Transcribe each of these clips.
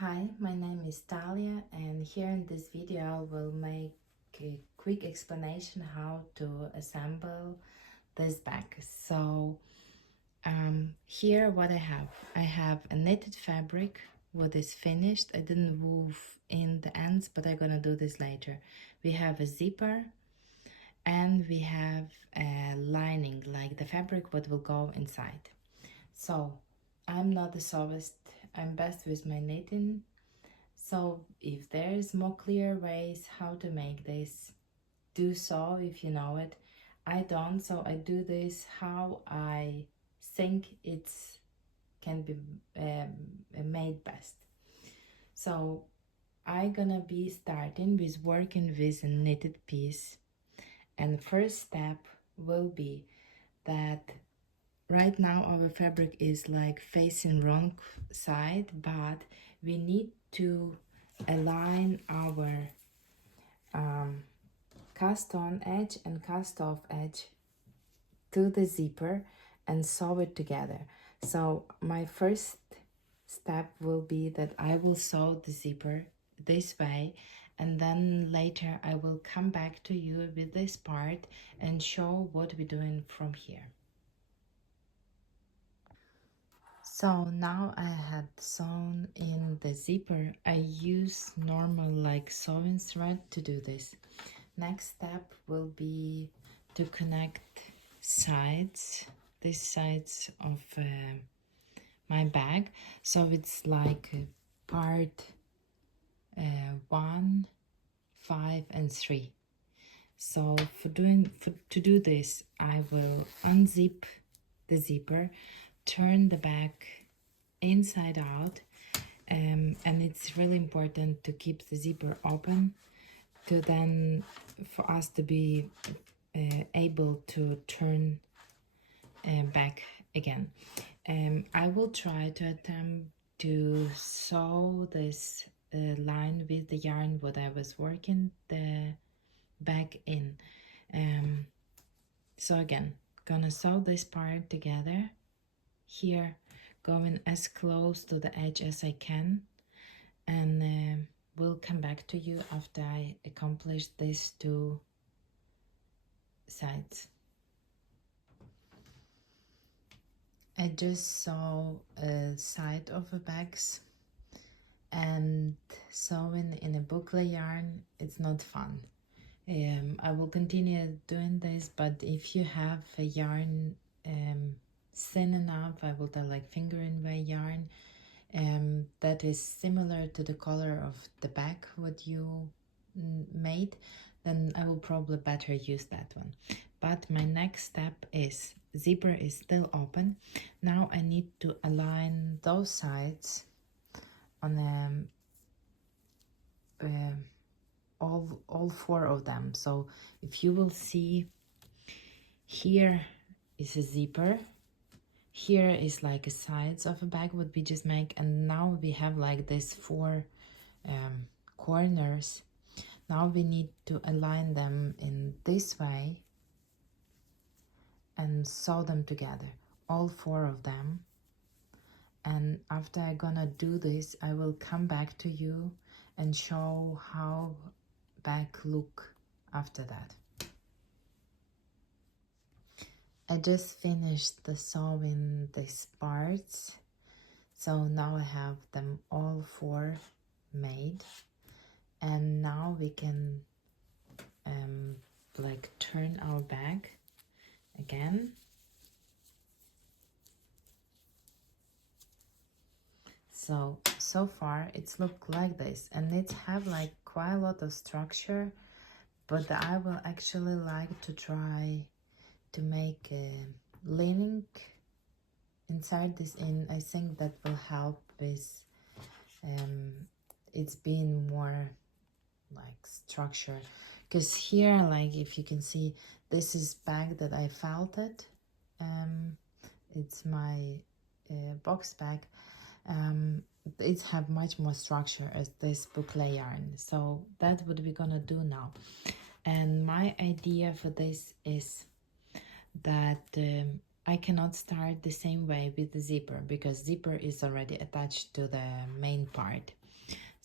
Hi, my name is Talia, and here in this video I will make a quick explanation how to assemble this bag. So here what I have a knitted fabric what is finished. I didn't move in the ends, but I'm gonna do this later. We have a zipper and we have a lining, like the fabric what will go inside. So I'm not a sewist, I'm best with my knitting. So if there's more clear ways how to make this, do so if you know it. I don't, so I do this how I think it's can be made best. So I'm gonna be starting with working with a knitted piece, and first step will be that right now our fabric is like facing wrong side, but we need to align our cast on edge and cast off edge to the zipper and sew it together. So my first step will be that I will sew the zipper this way, and then later I will come back to you with this part and show what we're doing from here. So now I had sewn in the zipper. I use normal like sewing thread to do this. Next step will be to connect sides, these sides of my bag. So it's like part 1, 5 and 3. So to do this, I will unzip the zipper, turn the back inside out, and it's really important to keep the zipper open to then for us to be able to turn back again. I will try to attempt to sew this line with the yarn what I was working the back in. So again, gonna sew this part together here, going as close to the edge as I can, and we'll come back to you after I accomplish these two sides. I just sew a side of the bags, and sewing in a bouclé yarn, it's not fun. I will continue doing this, but if you have a yarn thin enough, I will tell like fingering weight yarn that is similar to the color of the bag what you made, then I will probably better use that one. But my next step is zipper is still open. Now I need to align those sides on all 4 of them. So if you will see, here is a zipper, here is like a sides of a bag what we just make, and now we have like this 4 corners. Now we need to align them in this way and sew them together, all 4 of them. And after I'm gonna do this, I will come back to you and show how back look after that. I just finished the sewing these parts, so now I have them all 4 made, and now we can like turn our bag again. So far it's looked like this, and it have like quite a lot of structure, but I will actually like to try to make a lining inside this in. I think that will help with it's being more like structure, because here, like if you can see, this is bag that I felted. It's my box bag. It have much more structure as this bouclé yarn, so that's what we're gonna do now. And my idea for this is that I cannot start the same way with the zipper, because zipper is already attached to the main part.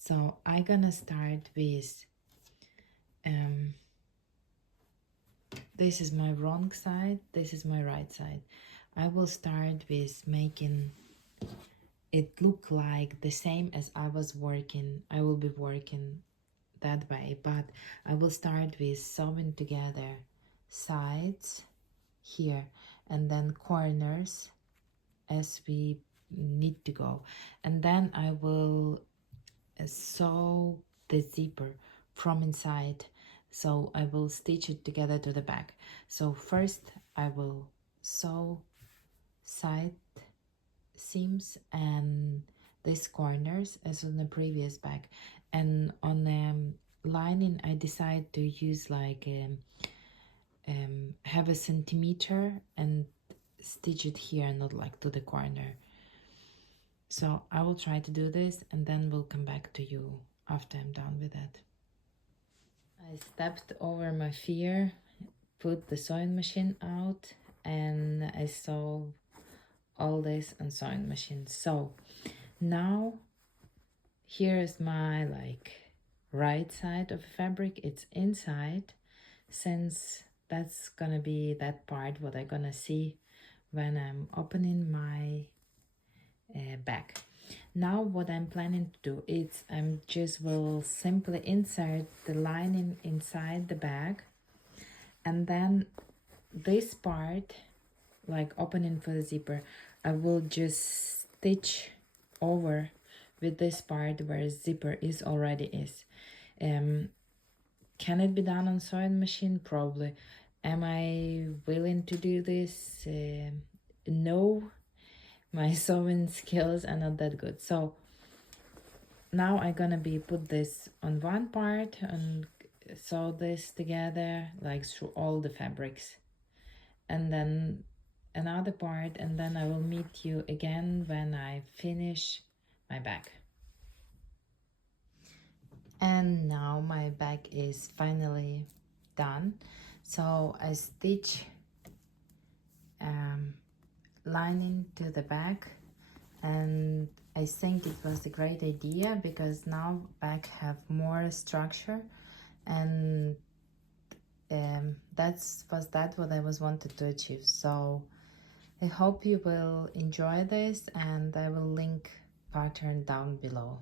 So I'm gonna start with this is my wrong side, this is my right side. I will start with making it look like the same as I will be working that way, but I will start with sewing together sides here and then corners as we need to go, and then I will sew the zipper from inside, so I will stitch it together to the back. So first I will sew side seams and these corners as on the previous back, and on the lining I decide to use like have a centimeter and stitch it here, not like to the corner. So I will try to do this and then we'll come back to you after I'm done with that. I stepped over my fear, put the sewing machine out, and I sew all this on sewing machine. So now here is my like right side of fabric, it's inside, since that's gonna be that part what I'm gonna see when I'm opening my bag. Now what I'm planning to do is I'm just will simply insert the lining inside the bag, and then this part like opening for the zipper I will just stitch over with this part where zipper is already is. Can it be done on sewing machine? Probably. Am I willing to do this? No, my sewing skills are not that good. So now I'm gonna be put this on one part and sew this together like through all the fabrics, and then another part, and then I will meet you again when I finish my bag. And now my bag is finally done. So I stitch lining to the back, and I think it was a great idea because now bag have more structure, and that's what I was wanted to achieve. So I hope you will enjoy this, and I will link pattern down below.